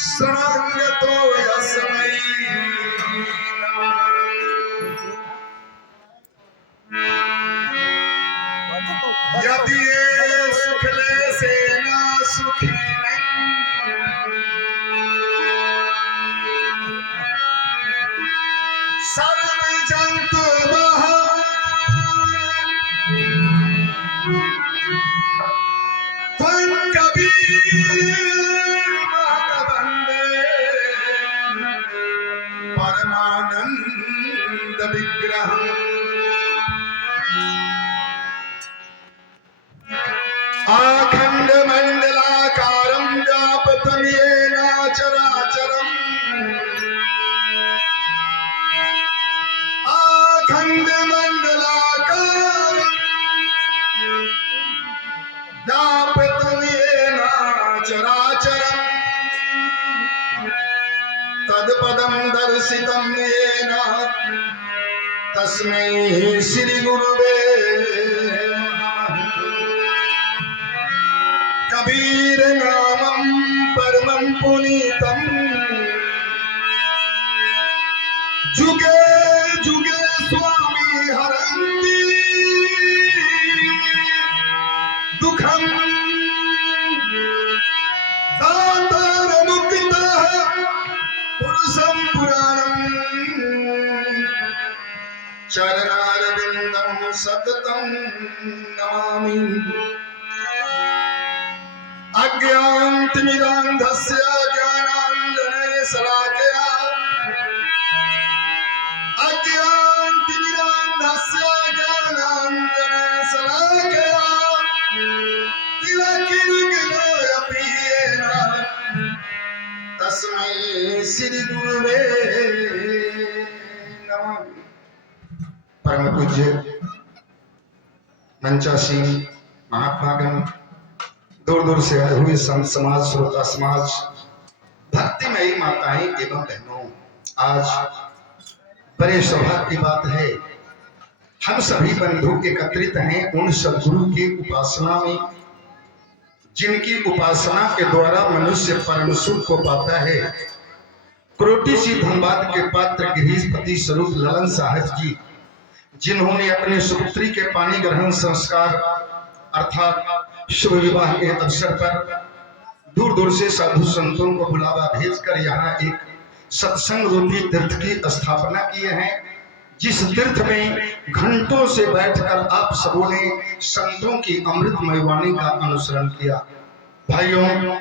शरण्यतो यस्मै यदि ये सुखले से न सुखी सर्व जंतु तुम कबीर परमानंद विग्रह आखंड मंडलाकारं व्याप्तं येन चराचरम् आखंड मंडलाकारं व्याप्तं येन चराचरम् तत्पदं दर्शितं येन तस्मै श्री गुरुवे कबीर नामं परमं पुनीतं जुगे जुगे स्वामी हरन्ति दुःखं दातारमुक्तः पुरुषं पुराणं चरणारविन्दं सततं नमामि अज्ञानतिमिरान्धस्य ज्ञानाञ्जनस्य शलाकया अज्ञानतिमिरान्धस्य ज्ञानाञ्जनस्य शलाकया तिलकिरीटिनोऽपि येन तस्मै श्री गुरुवे नमः। परम पूज्य मंचासीन महात्मागण, दूर दूर से आए हुए संत समाज, श्रोता समाज, भक्तिमयी माताएं एवं बहनों, आज बड़े सौभाग्य की बात है, हम सभी बंधु एकत्रित हैं उन सद्गुरु की उपासना में, जिनकी उपासना के द्वारा मनुष्य परम सुख को पाता है। क्रोटी सी धनबाद के पात्र गृहस्पति स्वरूप ललन साहब जी, जिन्होंने अपने सुपुत्री के पानी ग्रहण संस्कार अर्थात शुभ विवाह के अवसर पर दूर दूर से साधु संतों को बुलावा भेजकर यहाँ एक सत्संग रूपी तीर्थ की स्थापना किए हैं, जिस तीर्थ में घंटों से बैठकर आप सबों ने संतों की अमृतमय वाणी का अनुसरण किया। भाइयों,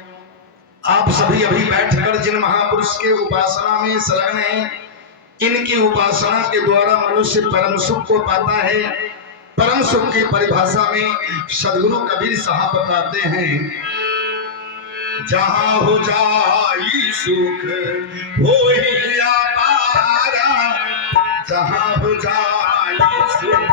आप सभी अभी बैठकर जिन महापुरुष के उपासना में संलग्न हैं, इनकी उपासना के द्वारा मनुष्य परम सुख को पाता है। परम सुख की परिभाषा में सद्गुरु कबीर साहब बताते हैं, जहां हो जाई सुख होई अपारा, जहां हो जाई सुख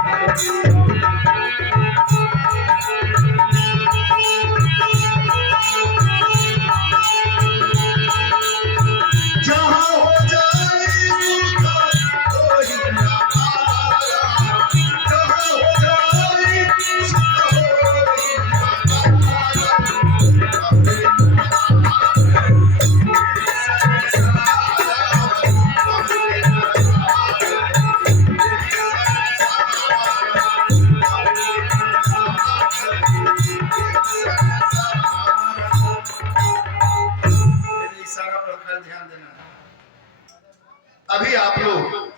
अभी आप लोग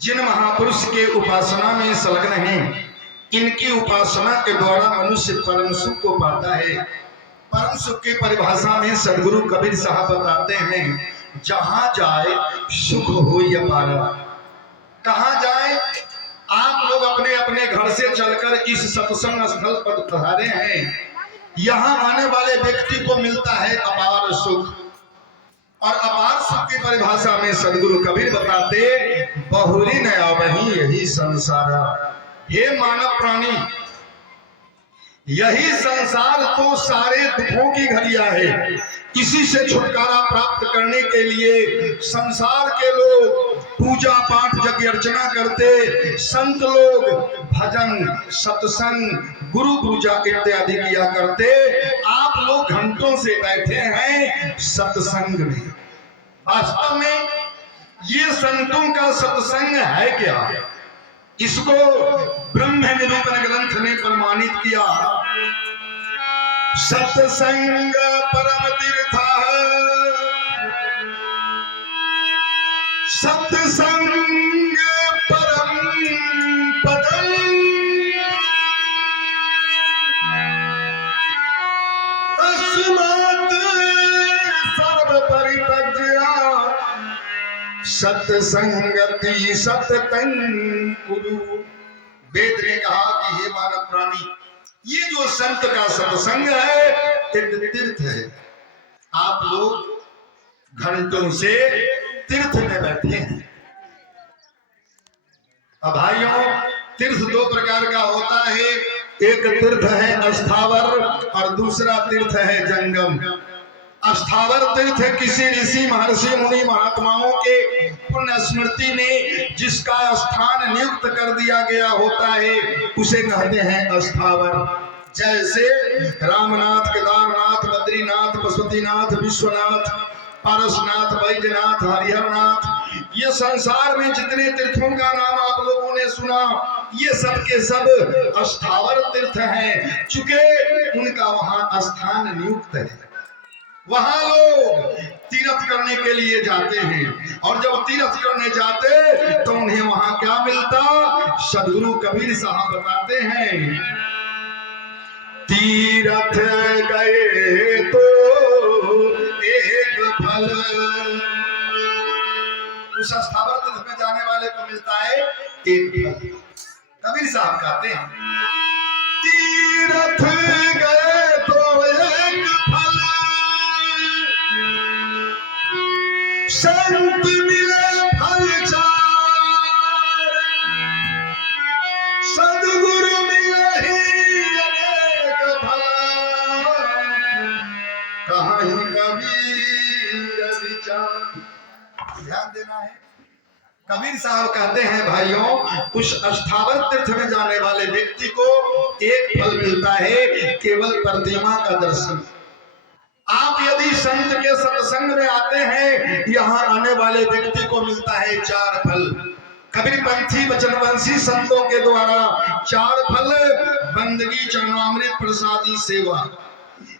जिन महापुरुष के उपासना में संलग्न हैं, इनकी उपासना के द्वारा मनुष्य परम सुख को पाता है। परम सुख की परिभाषा में सद्गुरु कबीर साहब बताते हैं, जहां जाए सुख हो या पारा। कहां जाए? आप लोग अपने अपने घर से चलकर इस सत्संग स्थल पर पधारे हैं, यहाँ आने वाले व्यक्ति को मिलता है अपार सुख, और अपार सुख की परिभाषा में सद्गुरु कबीर बताते, बहुरी न आवही यही संसार। हे मानव प्राणी, यही संसार तो सारे दुखों की घड़िया है। इसी से छुटकारा प्राप्त करने के लिए संसार के लोग पूजा पाठ यज्ञ अर्चना करते, संत लोग भजन सत्संग गुरु पूजा इत्यादि किया करते। आप लोग घंटों से बैठे हैं, सत्संग में। वास्तव में ये संतों का सत्संग है क्या? इसको ब्रह्म निरूपण ग्रंथ ने प्रमाणित किया। सत्संग परम तीर्थ, सत्संग परम पदम, तस्मात् सर्व परित्यज्य सत्संगति सततं कुरु। वेद ने कहा कि हे मानव प्राणी, ये जो संत का सत्संग है एक तीर्थ है। आप लोग घंटों से तीर्थ में बैठे हैं। अब भाइयों, तीर्थ दो प्रकार का होता है। एक तीर्थ है अस्थावर और दूसरा तीर्थ है जंगम। अस्थावर तीर्थ किसी ऋषि महर्षि मुनि महात्माओं के पुण्य स्मृति में जिसका स्थान नियुक्त कर दिया गया होता है उसे कहते हैं अस्थावर। जैसे रामनाथ, केदारनाथ, बद्रीनाथ, पशुपतिनाथ, विश्वनाथ, पारसनाथ, बैजनाथ, हरिहरनाथ, ये संसार में जितने तीर्थों का नाम आप लोगों ने सुना, ये सब के सब अस्थावर तीर्थ हैं, चूंकि उनका वहां स्थान नियुक्त है। वहां लोग तीर्थ करने के लिए जाते हैं और जब तीर्थ करने जाते तो उन्हें वहां क्या मिलता? सदगुरु कबीर साहब बताते हैं, तीर्थ गए तो एक फल। उस अस्थावर तीर्थ में जाने वाले को मिलता है एक फल। कबीर साहब कहते हैं, तीर्थ गए तो एक फल, संत मिले फल चार, सदगुरु मिले ही अनेक फल, कहीं कबीर विचार। ध्यान देना है। कबीर साहब कहते हैं भाइयों, उस अस्थावर तीर्थ में जाने वाले व्यक्ति को एक फल मिलता है, केवल प्रतिमा का दर्शन। आप यदि संत के सत्संग में आते हैं, यहाँ आने वाले व्यक्ति को मिलता है 4 फल। कबीर पंथी वचनवंशी संतों के द्वारा 4 फल: बंदगी, चरणामृत, प्रसादी, सेवा।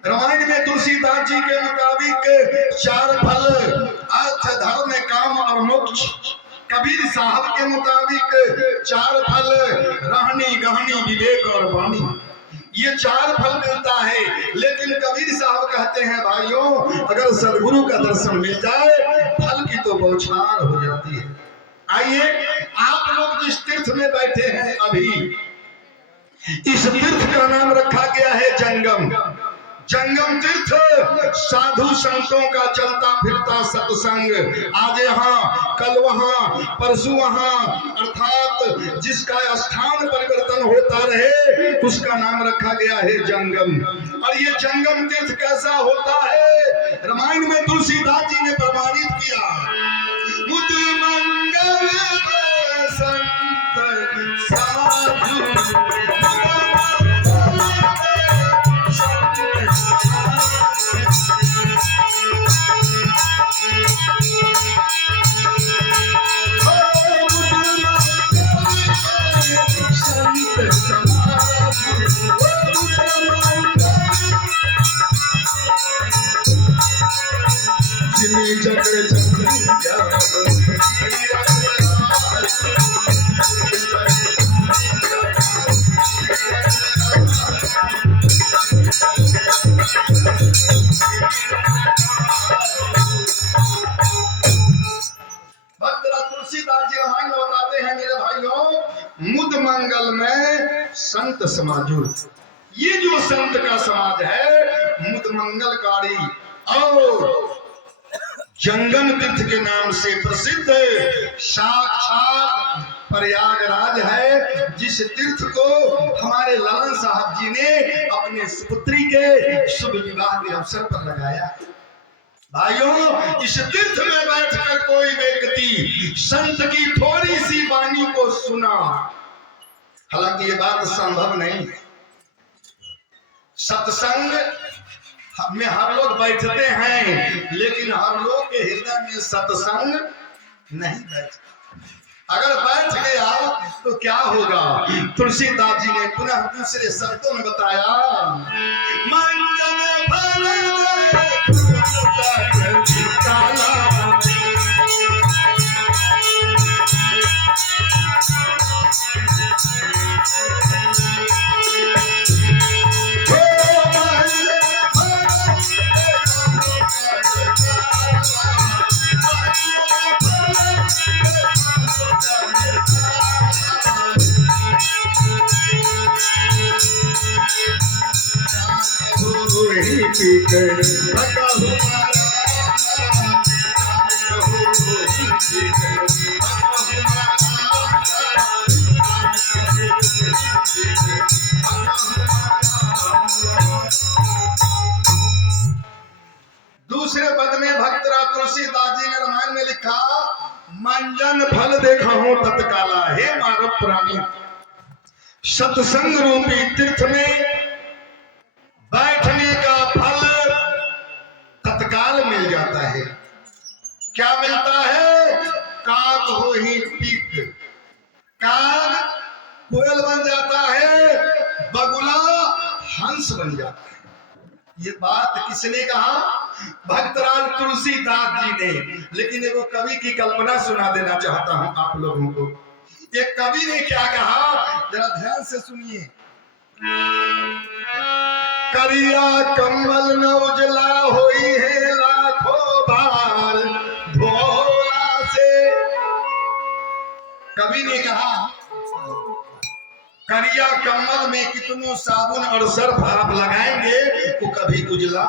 रामायण में तुलसीदास जी के मुताबिक 4 फल: अर्थ, धर्म, काम और मोक्ष। कबीर साहब के मुताबिक 4 फल: रहनी, गहनी, विवेक और वाणी। ये 4 फल मिलता है। लेकिन कबीर साहब कहते हैं भाइयों, अगर सदगुरु का दर्शन मिल जाए, फल की तो बौछार हो जाती है। आइए, आप लोग जिस तीर्थ में बैठे हैं अभी, इस तीर्थ का नाम रखा गया है जंगम। जंगम तीर्थ साधु संतों का चलता फिरता सत्संग। आज यहाँ, कल वहाँ, परसों वहाँ, अर्थात जिसका स्थान परिवर्तन होता रहे उसका नाम रखा गया है जंगम। और ये जंगम तीर्थ कैसा होता है? रामायण में तुलसीदास जी ने प्रमाणित किया, मुद मंगल संत साधु, मुद मंगल में संत समाजो। ये जो संत का समाज है मुद मंगलकारी और जंगम तीर्थ के नाम से प्रसिद्ध साक्षात प्रयागराज है, जिस तीर्थ को हमारे लालन साहब जी ने अपने पुत्री के शुभ विवाह के अवसर पर लगाया। भाइयों, इस तीर्थ में बैठकर कोई व्यक्ति संत की थोड़ी सी वाणी को सुना, हालांकि ये बात संभव नहीं। सत्संग में हर लोग बैठते हैं, लेकिन हर लोग के हृदय में सत्संग नहीं बैठता। अगर बैठ गया तो क्या होगा? तुलसीदास जी ने पुनः दूसरे शब्दों में बताया, मंजन फल काला दूसरे पद में भक्तराज तुलसीदास जी ने रामायण में लिखा, मंजन फल देखा हूं तत्काला। हे मानव प्राणी, सत्संग रूपी तीर्थ में बैठने का फल तत्काल मिल जाता है। क्या मिलता है? काग हो ही पीक, काग कोयल बन जाता है, बगुला हंस बन जाता है। ये बात किसने कहा? भक्तराज तुलसीदास जी ने। लेकिन एगो कवि की कल्पना सुना देना चाहता हूं आप लोगों को। एक कवि ने क्या कहा, जरा ध्यान से सुनिए। करिया कम्बल न उजला होई है लाखों बार भोला से। कवि ने कहा, करिया कम्बल में कितनों साबुन और सर्फ आप लगाएंगे तो कभी उजला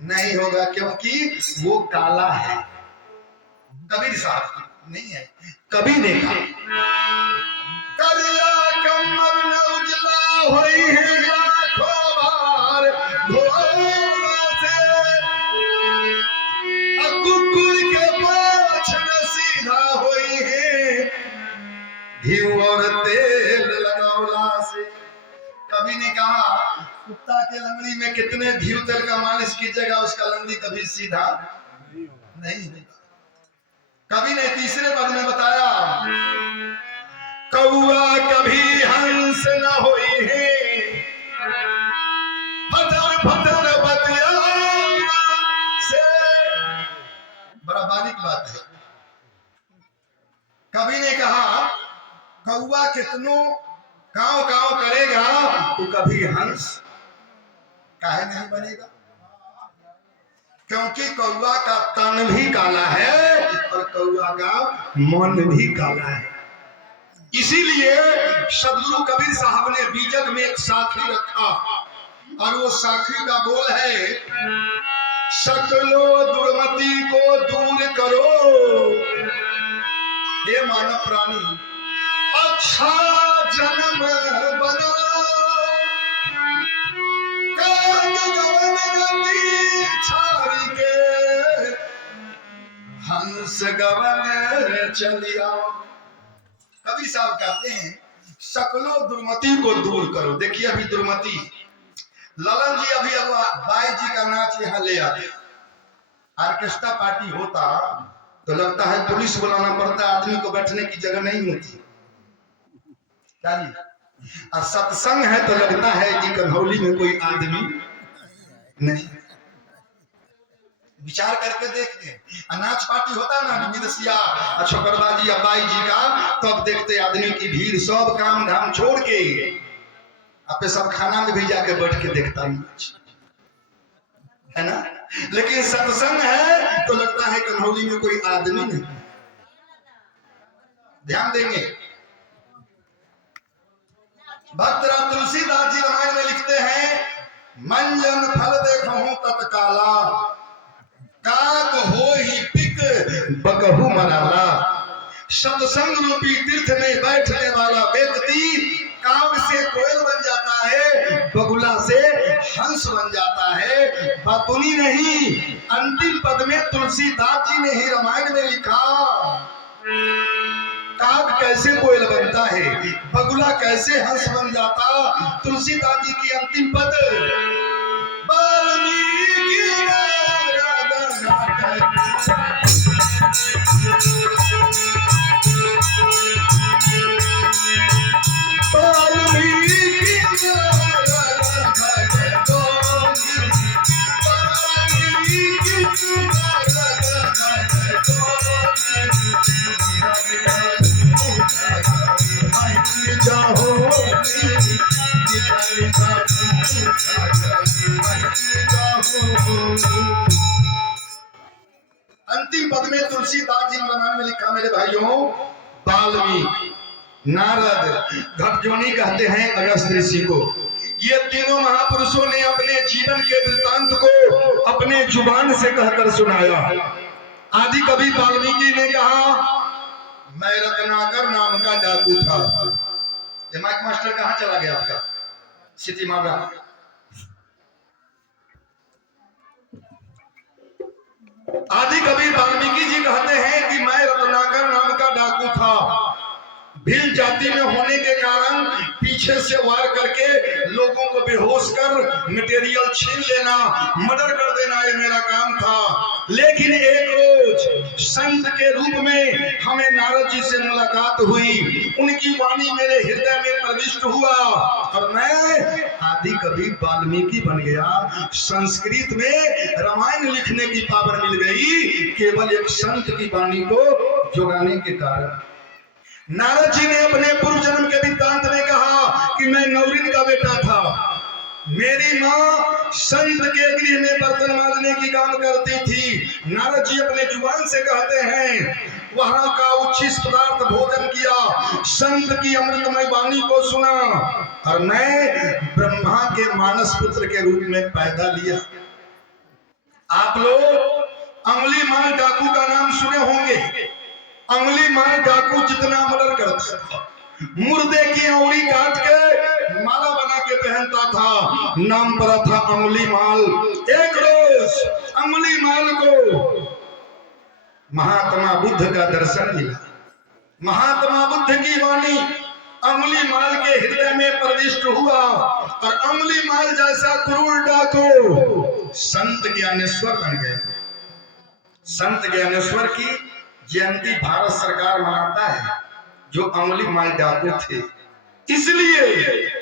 नहीं होगा, क्योंकि वो काला है। कबीर साहब नहीं है, कवि ने कहा, करिया कम्बल न उजला होई है लाखों बार भोला से, कुकुर के पाछ न सीधा होई है घी और तेल लगौला से। कवि ने कहा, कुत्ता के लंगड़ी में कितने घी तेल का मालिश कीजिएगा, उसका लंगड़ी कभी सीधा नहीं होगा। कवि ने तीसरे पद में बताया, कौआ कभी हंस न होई है फटर फटर बतिया से। बड़ा बारीक बात है। कवि ने कहा, कौआ कितनों काव काव करेगा तो कभी हंस काहे नहीं बनेगा? क्योंकि कौआ का तन भी काला है और कौआ का मन भी काला है। इसीलिए सदगुरु कबीर साहब ने बीजक में एक साखी रखा और वो साखी का बोल है, सकलो दुर्मति को दूर करो हे मानव प्राणी, अच्छा जन्म बना छाड़ी के हंस गवन चलिया। कवि साहब कहते हैं, सकलो दुर्मति को दूर करो। देखिए अभी दुर्मति, ललन जी अभी बाई जी का नाच यहाँ ले आते, ऑर्केस्ट्रा पार्टी होता तो लगता है पुलिस बुलाना पड़ता, आदमी को बैठने की जगह नहीं होती। और सत्संग है तो लगता है कि कन्हौली में कोई आदमी नहीं। विचार करके देखते, अनाज पार्टी होता ना विदेशिया छोकरबाजी अब्बाई जी का, तब देखते आदमी की भीड़, सब काम धाम छोड़ के आपे सब खाना में भी जाके बैठ के देखता है ना। लेकिन सत्संग है तो लगता है कन्हौली में कोई आदमी नहीं। ध्यान देंगे, भक्तराज तुलसीदास जी रामायण में लिखते हैं, मंजन फल देखहूं तत्काला, काक हो ही पिक बकहु मराला। सत्संग रूपी तीर्थ में बैठने वाला व्यक्ति काग से कोयल बन जाता है, बगुला से हंस बन जाता है। बातुनी नहीं, अंतिम पद में तुलसीदास जी ने ही रामायण में लिखा, काग कैसे कोयल बनता है, बगुला कैसे हंस बन जाता। तुलसीदास जी की अंतिम पद, वाल्मीकि नारद अंतिम पद में तुलसीदास जी ने रामायण में लिखा मेरे भाइयों, वाल्मीकि, नारद, घटजोनी कहते हैं अगस्त्य ऋषि को। ये तीनों महापुरुषों ने अपने जीवन के वृत्तांत को अपने जुबान से कहकर सुनाया। आदि कवि वाल्मीकि ने कहा, मैं रत्नाकर नाम का डाकू था। ये माइक मास्टर कहाँ चला गया आपका? सिटी मारा। आदि कवि वाल्मीकि जी कहते हैं कि मैं रत्नाकर नाम का डाकू था। भील जाति में होने के कारण पीछे से वार करके लोगों को बेहोश कर मटेरियल छीन लेना, मर्डर कर देना, ये मेरा काम था। लेकिन एक रोज संत के रूप में हमें नारद जी से मुलाकात हुई, उनकी वाणी मेरे हृदय में प्रविष्ट हुआ और मैं आदि कवि वाल्मीकि बन गया। संस्कृत में रामायण लिखने की पावर मिल गई केवल एक संत की वाणी को जोगाने के कारण। नारद जी ने अपने पूर्व जन्म के वृत्तांत में कहा कि मैं नौरिन का बेटा था। मेरी माँ संत के गृह में बर्तन मांजने की काम करती थी। नारद जी अपने जुबान से कहते हैं, वहां का उच्छिष्ट पदार्थ भोजन किया, संत की अमृतमय वाणी को सुना और मैं ब्रह्मा के मानस पुत्र के रूप में पैदा लिया। आप लोग अंगुलीमाल डाकू का नाम सुने होंगे। अंगुलीमाल डाकू जितना मर्डर करता था, मुर्दे की अंगुली काट के माला बना के पहनता था, नाम पड़ा था अंगुलीमाल। एक रोज अंगुलीमाल को महात्मा बुद्ध का दर्शन मिला। महात्मा बुद्ध की वाणी अंगुलीमाल के हृदय में प्रविष्ट हुआ और अंगुलीमाल जैसा क्रूर डाकू संत ज्ञानेश्वर बन गए। संत ज्ञानेश्वर की जयंती भारत सरकार मनाता है, जो अंगुलीमाल डाकू थे। इसलिए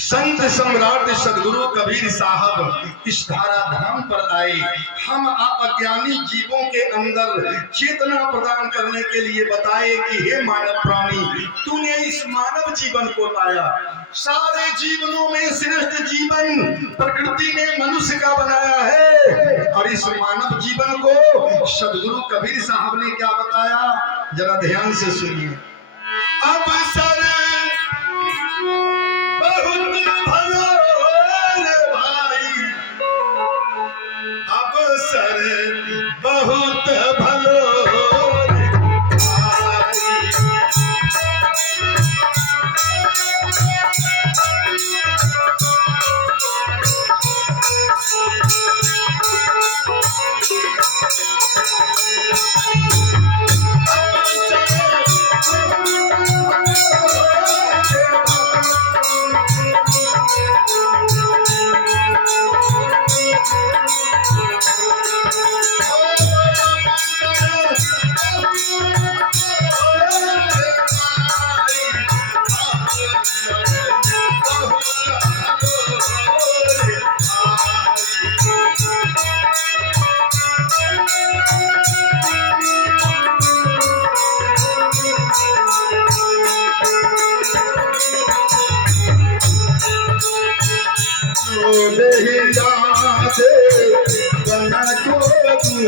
संत सम्राट सदगुरु कबीर साहब इस धारा धाम पर आए। हम अज्ञानी जीवों के अंदर चेतना प्रदान करने के लिए बताए कि हे मानव प्राणी, तूने इस मानव जीवन को पाया। सारे जीवनों में श्रेष्ठ जीवन प्रकृति ने मनुष्य का बनाया है और इस मानव जीवन को सदगुरु कबीर साहब ने क्या बताया, जरा ध्यान से सुनिए। अब सर बहुत भलो रे भाई, अब सर बहुत भलो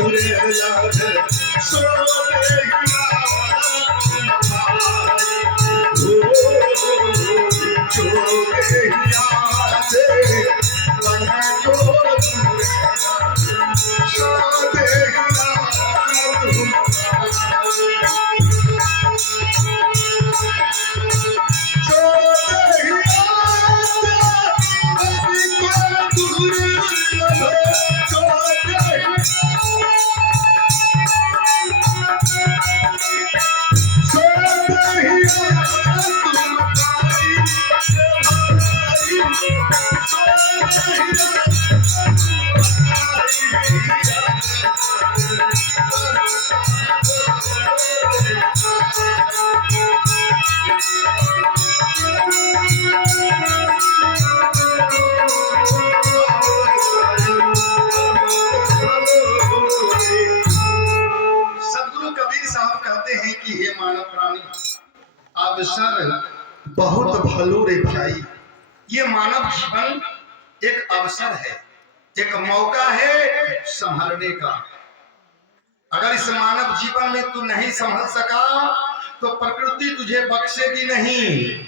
रे अवसर बहुत भलो रे भाई। ये मानव जीवन एक अवसर है, एक मौका है संभलने का। अगर इस मानव जीवन में तू नहीं संभल सका तो प्रकृति तुझे बख्शेगी नहीं।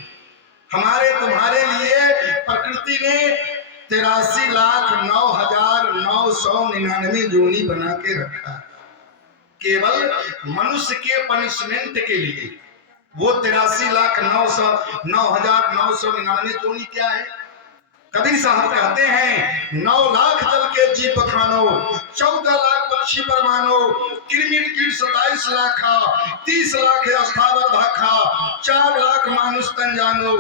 हमारे तुम्हारे लिए प्रकृति ने 83,09,999 जोड़ी बना के रखा, केवल मनुष्य के पनिशमेंट के लिए। वो 83,09,999 जोड़ी क्या है? कबीर साहब कहते हैं 9 लाख जल के जीव बखानो, 14 लाख पक्षी परमानो, किरमिट कीट 27 लाख, 30 लाख अस्थावर भाखा, 4 लाख मानुष तन जानो,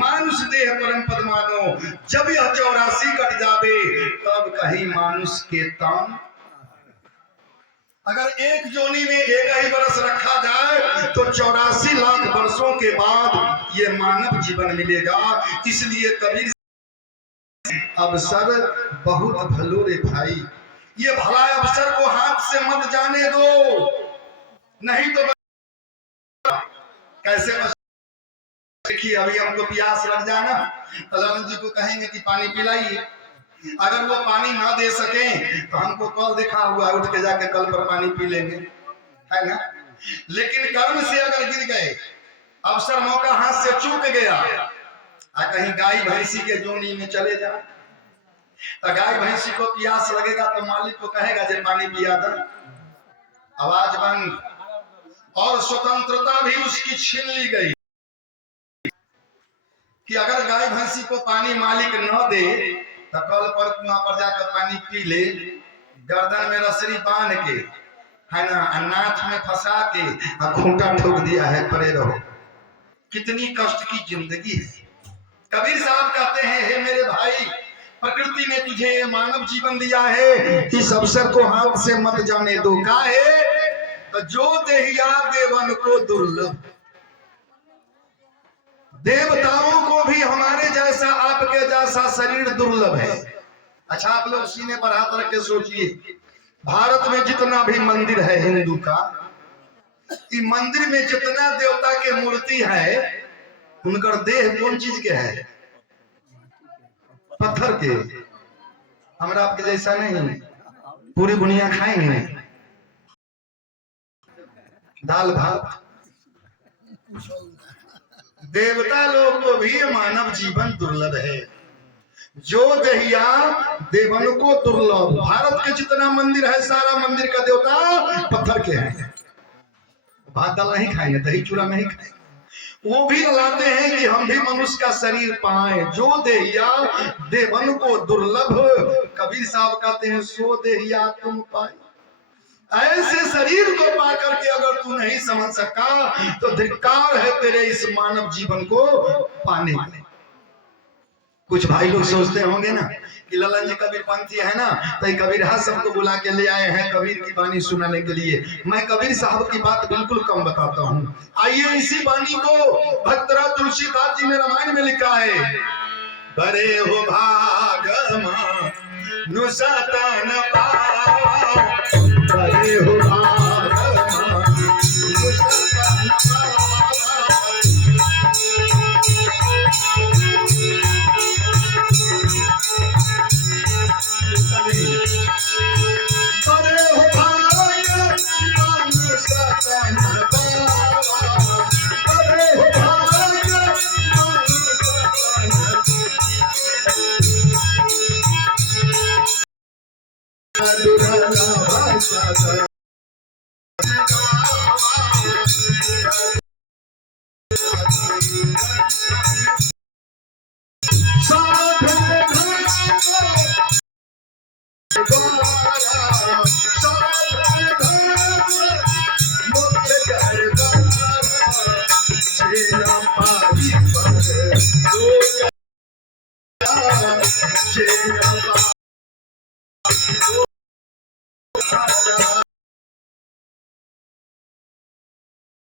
मानुष देह परम पद मानो। जब यह 84 कट जावे तब कहीं मानुष के तान। अगर एक जोनी में एक ही बरस रखा जाए तो 84 लाख वर्षों के बाद ये मानव जीवन मिलेगा। इसलिए कबीर अवसर बहुत भलो रे भाई, ये भला अवसर को हाथ से मत जाने दो, नहीं तो कैसे देखिए अभी हमको प्यास लग जाना तो ललन जी को कहेंगे कि पानी पिलाइए। अगर वो पानी ना दे सके तो हमको कल दिखा हुआ उठ के जाके कल पर पानी पी लेंगे, है ना। लेकिन कर्म से अगर गिर गए, अवसर मौका हाथ से चूक गया, कहीं गाय भैंसी के जोनी में चले जाए तो गाय भैंसी को प्यास लगेगा तो मालिक को कहेगा जे पानी पिया दो, आवाज बंद, और स्वतंत्रता भी उसकी छीन ली गई कि अगर गाय भैंसी को पानी मालिक न दे तो कल पर कुआं पर जाकर पानी पी ले, गर्दन में रस्सी बांध के, है ना, नाथ में फंसा के खूंटा ठोक दिया है, परे रहो। कितनी कष्ट की जिंदगी है। कबीर साहब कहते हैं हे मेरे भाई, प्रकृति ने तुझे मानव जीवन दिया है, इस अवसर को हाथ से मत जाने दो। काहे तो जो देहिया देवन को दुर्लभ, देवताओं को भी हमारे जैसा आपके जैसा शरीर दुर्लभ है। अच्छा आप लोग सीने पर हाथ रख के सोचिए, भारत में जितना भी मंदिर है हिंदू का, इस मंदिर में जितना देवता के मूर्ति है, उनका देह कौन चीज के है? पत्थर के। हमरा आपके जैसा नहीं, पूरी दुनिया खाएंगे दाल भात। देवता लोग को भी मानव जीवन दुर्लभ है। जो दहिया देवन को दुर्लभ। भारत के जितना मंदिर है सारा मंदिर का देवता पत्थर के हैं। भात दाल नहीं खाएंगे, दही चूड़ा नहीं खाएंगे, वो भी लाते हैं कि हम भी मनुष्य का शरीर पाए। जो देहिया देवन को दुर्लभ, कबीर साहब कहते हैं सो देहिया तुम पाए। ऐसे शरीर को पा करके अगर तू नहीं समझ सका तो धिक्कार है तेरे इस मानव जीवन को पाने में। कुछ भाई लोग सोचते होंगे ना कि ललन जी कबीर पंथी है ना, तो कबीर सबको बुला के ले आए हैं कबीर की वाणी सुनाने के लिए। मैं कबीर साहब की बात बिल्कुल कम बताता हूँ। आइए इसी वाणी को भक्तराज तुलसीदास जी ने रामायण में लिखा है। बड़े हो भागमा नुसतन पाओ, बड़े हो भागमा नुसतन पाओ।